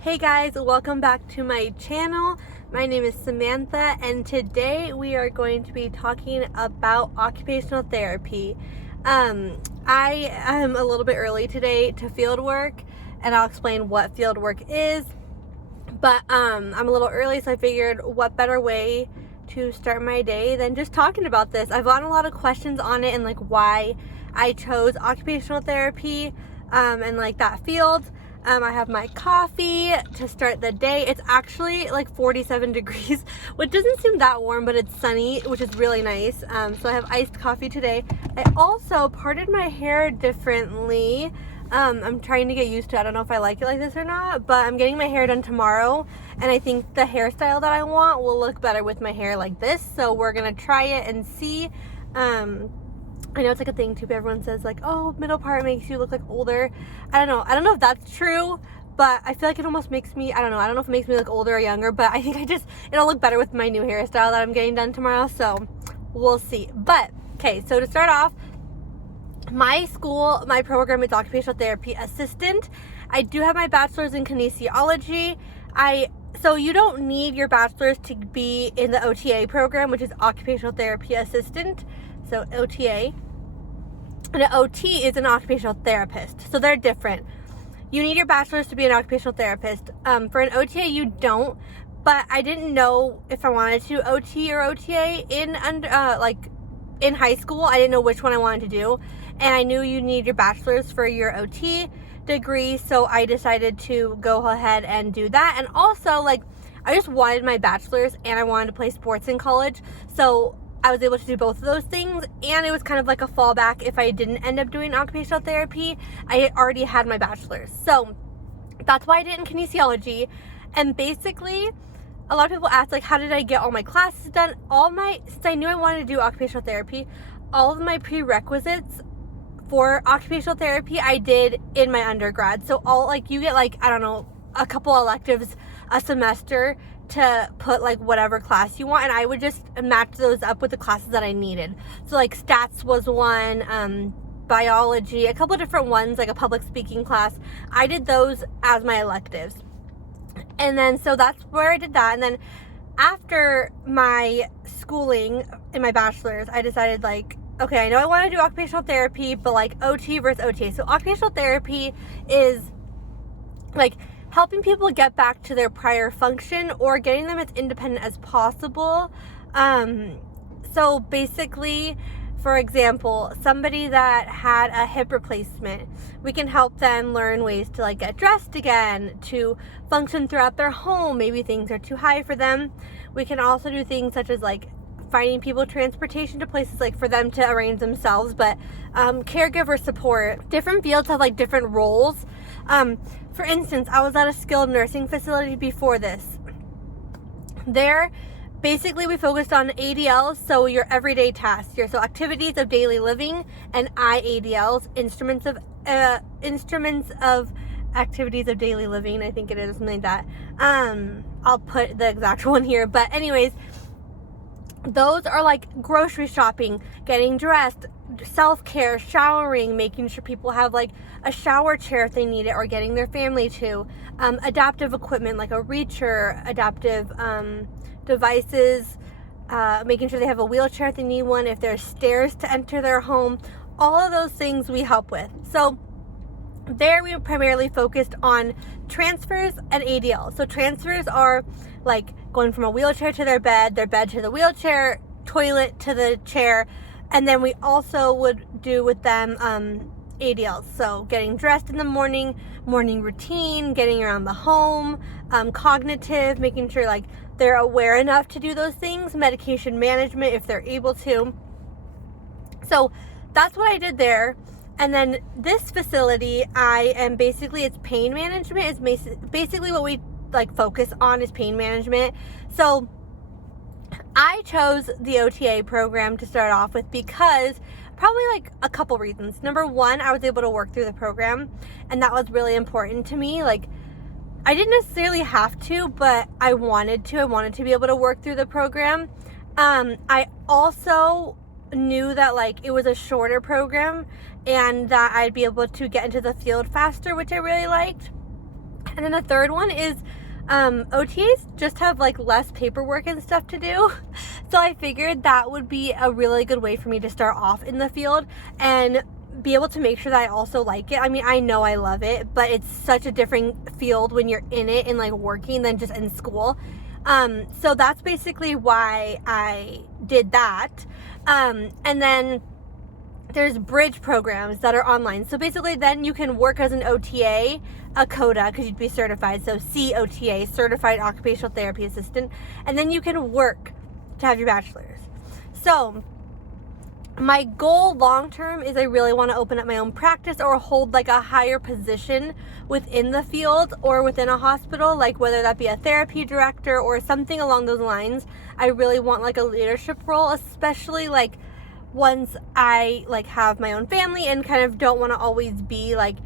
Hey guys, welcome back to my channel. My name is Samantha and today we are going to be talking about occupational therapy. I am a little bit early today to field work and I'll explain what field work is. But I'm a little early, so I figured what better way to start my day than just talking about this. I've gotten a lot of questions on it and like why I chose occupational therapy and like that field. I have my coffee to start the day. It's actually like 47 degrees, which doesn't seem that warm, but it's sunny, which is really nice. So I have iced coffee today. I also parted my hair differently. I'm trying to get used to it. I don't know if I like it like this or not, but I'm getting my hair done tomorrow, and I think the hairstyle that I want will look better with my hair like this. So we're gonna try it and see. I know it's like a thing too, but everyone says like, oh, middle part makes you look like older. I don't know if that's true, but I feel like it almost makes me, I don't know if it makes me look older or younger, but I think it'll look better with my new hairstyle that I'm getting done tomorrow, so we'll see. But, okay, so to start off, my program is occupational therapy assistant. I do have my bachelor's in kinesiology. So you don't need your bachelor's to be in the OTA program, which is occupational therapy assistant. So OTA. And an OT is an occupational therapist. So they're different. You need your bachelor's to be an occupational therapist. For an OTA, you don't. But I didn't know if I wanted to OT or OTA in high school. I didn't know which one I wanted to do. And I knew you need your bachelor's for your OT degree. So I decided to go ahead and do that. And also, like, I just wanted my bachelor's and I wanted to play sports in college. So I was able to do both of those things, and it was kind of like a fallback if I didn't end up doing occupational therapy. I already had my bachelor's. So that's why I did it in kinesiology. And basically, a lot of people ask, like, how did I get all my classes done? Since I knew I wanted to do occupational therapy, all of my prerequisites for occupational therapy I did in my undergrad. So you get like, I don't know, a couple electives a semester to put like whatever class you want, and I would just match those up with the classes that I needed. So like stats was one, biology, a couple of different ones, like a public speaking class. I did those as my electives. And then so that's where I did that. And then after my schooling in my bachelor's, I decided like, okay, I know I want to do occupational therapy, but like OT versus OTA. So occupational therapy is like helping people get back to their prior function or getting them as independent as possible. So basically, for example, somebody that had a hip replacement, we can help them learn ways to like get dressed again, to function throughout their home. Maybe things are too high for them. We can also do things such as like finding people transportation to places like for them to arrange themselves, but caregiver support. Different fields have like different roles. For instance, I was at a skilled nursing facility before this. There, basically we focused on ADLs, so your everyday tasks, so activities of daily living, and IADLs, instruments of activities of daily living, I think it is, something like that. I'll put the exact one here, but anyways, those are like grocery shopping, getting dressed, self-care, showering, making sure people have like a shower chair if they need it, or getting their family to, adaptive equipment like a reacher, adaptive devices, making sure they have a wheelchair if they need one, if there's stairs to enter their home. All of those things we help with. So there we primarily focused on transfers and ADL. So transfers are like going from a wheelchair to their bed to the wheelchair, toilet to the chair. And then we also would do with them ADLs. So getting dressed in the morning routine, getting around the home, cognitive, making sure like they're aware enough to do those things, medication management if they're able to. So that's what I did there. And then this facility, it's pain management. It's basically what we like focus on is pain management. So I chose the OTA program to start off with because probably like a couple reasons. Number one, I was able to work through the program, and that was really important to me. Like, I didn't necessarily have to, but I wanted to. I wanted to be able to work through the program. I also knew that like it was a shorter program and that I'd be able to get into the field faster, which I really liked. And then the third one is OTAs just have like less paperwork and stuff to do. So I figured that would be a really good way for me to start off in the field and be able to make sure that I also like it. I mean, I know I love it, but it's such a different field when you're in it and like working than just in school. So that's basically why I did that. And then there's bridge programs that are online. So basically then you can work as an OTA, a CODA, because you'd be certified. So COTA, Certified Occupational Therapy Assistant. And then you can work to have your bachelor's. So my goal long term is I really want to open up my own practice or hold like a higher position within the field or within a hospital, like whether that be a therapy director or something along those lines. I really want like a leadership role, especially like once I like have my own family and kind of don't want to always be like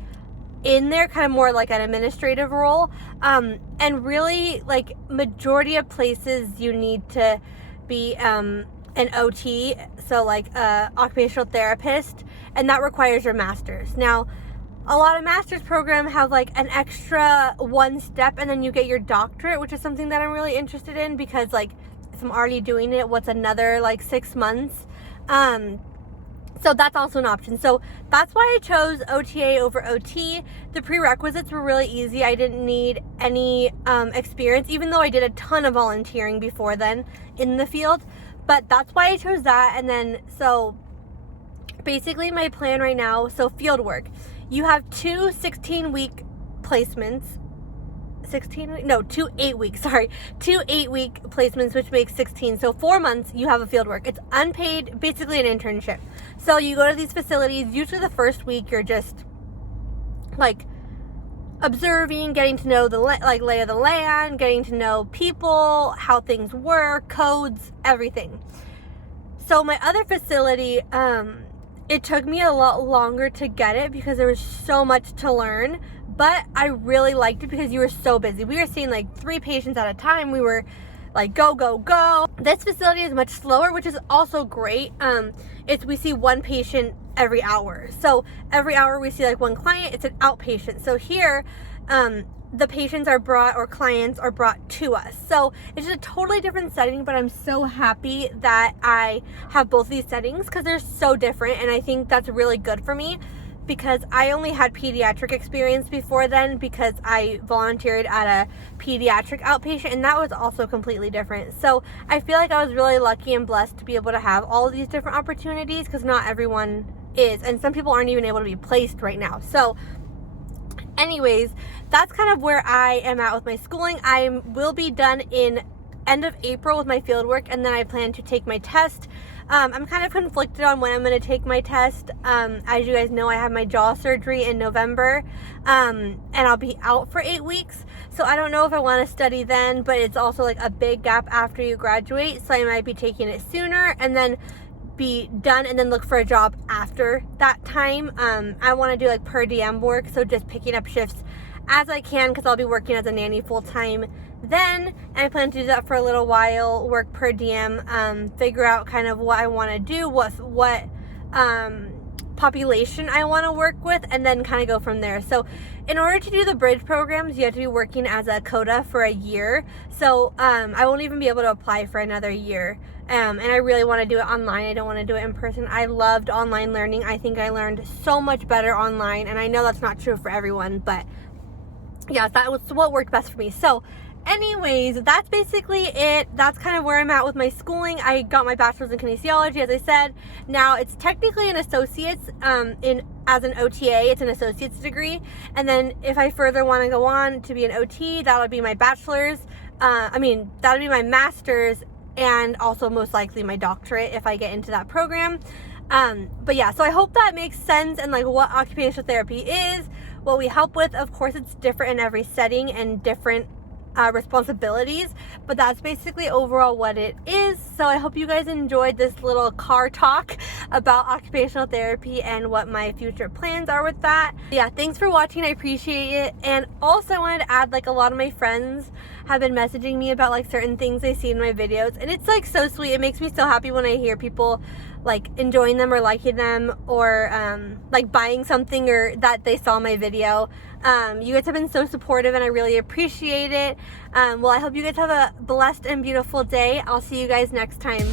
in there, kind of more like an administrative role. And really like majority of places you need to be an OT, so like a occupational therapist, and that requires your master's. Now a lot of master's programs have like an extra one step and then you get your doctorate, which is something that I'm really interested in, because like if I'm already doing it, what's another like 6 months? So that's also an option. So that's why I chose OTA over OT. The prerequisites were really easy. I didn't need any experience, even though I did a ton of volunteering before then in the field. But that's why I chose that. And then, so basically my plan right now, so field work. You have two 16-week placements. 2 8-week, sorry. 2 8-week placements, which makes 16. So 4 months you have a field work. It's unpaid, basically an internship. So you go to these facilities. Usually the first week you're just like observing, getting to know the lay of the land, getting to know people, how things work, codes, everything. So my other facility, it took me a lot longer to get it because there was so much to learn, but I really liked it because you were so busy. We were seeing like 3 patients at a time. We were like go, go, go. This facility is much slower, which is also great. We see 1 patient every hour. So every hour we see like 1 client. It's an outpatient. So here, the patients are brought, or clients are brought to us. So it's just a totally different setting, but I'm so happy that I have both these settings because they're so different. And I think that's really good for me, because I only had pediatric experience before then because I volunteered at a pediatric outpatient, and that was also completely different. So I feel like I was really lucky and blessed to be able to have all of these different opportunities, because not everyone is, and some people aren't even able to be placed right now. So anyways, that's kind of where I am at with my schooling. I will be done in end of April with my field work, and then I plan to take my test. I'm kind of conflicted on when I'm going to take my test. As you guys know, I have my jaw surgery in November, and I'll be out for 8 weeks. So I don't know if I want to study then, but it's also like a big gap after you graduate. So I might be taking it sooner and then be done and then look for a job after that time. I want to do like per diem work, so just picking up shifts as I can, because I'll be working as a nanny full-time then, and I plan to do that for a little while, work per diem, figure out kind of what I want to do, what population I want to work with, and then kind of go from there. So in order to do the bridge programs, you have to be working as a CODA for a year. So I won't even be able to apply for another year. And I really want to do it online. I don't want to do it in person. I loved online learning. I think I learned so much better online, and I know that's not true for everyone, but yeah, that was what worked best for me. So anyways, that's basically it. That's kind of where I'm at with my schooling. I got my bachelor's in kinesiology, as I said. Now it's technically an associate's as an OTA. It's an associate's degree, and then if I further want to go on to be an OT, that'll be my bachelor's. That'll be my master's, and also most likely my doctorate if I get into that program. But yeah, so I hope that makes sense, and like what occupational therapy is, what we help with. Of course, it's different in every setting and different responsibilities, but that's basically overall what it is. So I hope you guys enjoyed this little car talk about occupational therapy and what my future plans are with that. Yeah, thanks for watching. I appreciate it. And also I wanted to add, like, a lot of my friends have been messaging me about like certain things they see in my videos, and it's like so sweet. It makes me so happy when I hear people like enjoying them or liking them, or like buying something, or that they saw my video. You guys have been so supportive and I really appreciate it. Well, I hope you guys have a blessed and beautiful day. I'll see you guys next time.